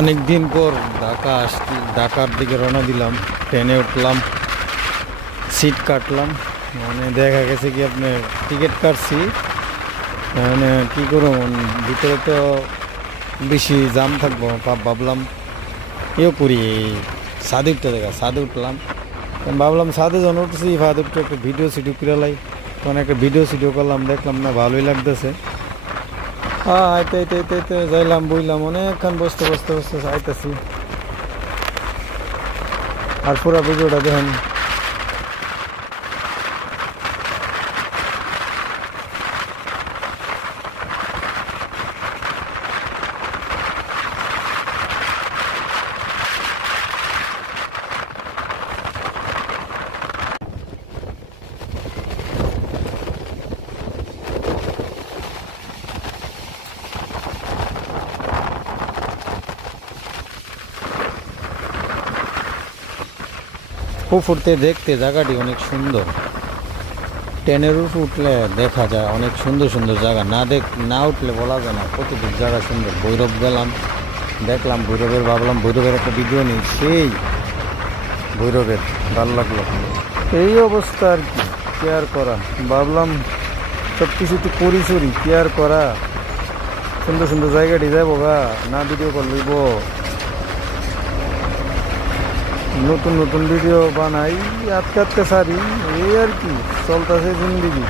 অনেক দিন পর ঢাকার দিকে রওনা দিলাম। ট্রেনে উঠলাম, সিট কাটলাম। মানে দেখা গেছে কি আপনার টিকিট কাটছি, মানে কী করুন, ভিতরে তো বেশি জাম থাকবো, ভাবলাম করি, সাদে উঠতে সাদে উঠলাম। ভাবলাম সাদে যখন উঠছি ফাদে উঠতে একটা ভিডিও সিডিও করে লাই। তখন একটা ভিডিও সিডিও করলাম, দেখলাম না ভালোই লাগতেছে। আইতে আইতে আইতে আইতে যাইলাম, বইলাম অনেকক্ষণ বসতে বসতে বসতে আইতেছি। আর পুরা ভিডিওটা দেখেন। উপরতে দেখতে জায়গাটি অনেক সুন্দর। ট্রেনের উপর উঠলে দেখা যায় অনেক সুন্দর সুন্দর জায়গা, না উঠলে বলা যায় না কতটুকু জায়গা সুন্দর। ভৈরব গেলাম, দেখলাম ভৈরবের, ভাবলাম ভৈরবের একটা ভিডিও নেই, সেই ভৈরবের ভালো লাগলো। এই অবস্থা আর কি, কেয়ার করা, ভাবলাম সব কিছু তো করি সরি, কেয়ার করা সুন্দর সুন্দর জায়গাটি যাবো গা, না ভিডিও কল লইব, নতুন নতুন ভিডিও বানাই, আজকে আজকে সারি, এই আর কি চলতেছে জিন্দিগি।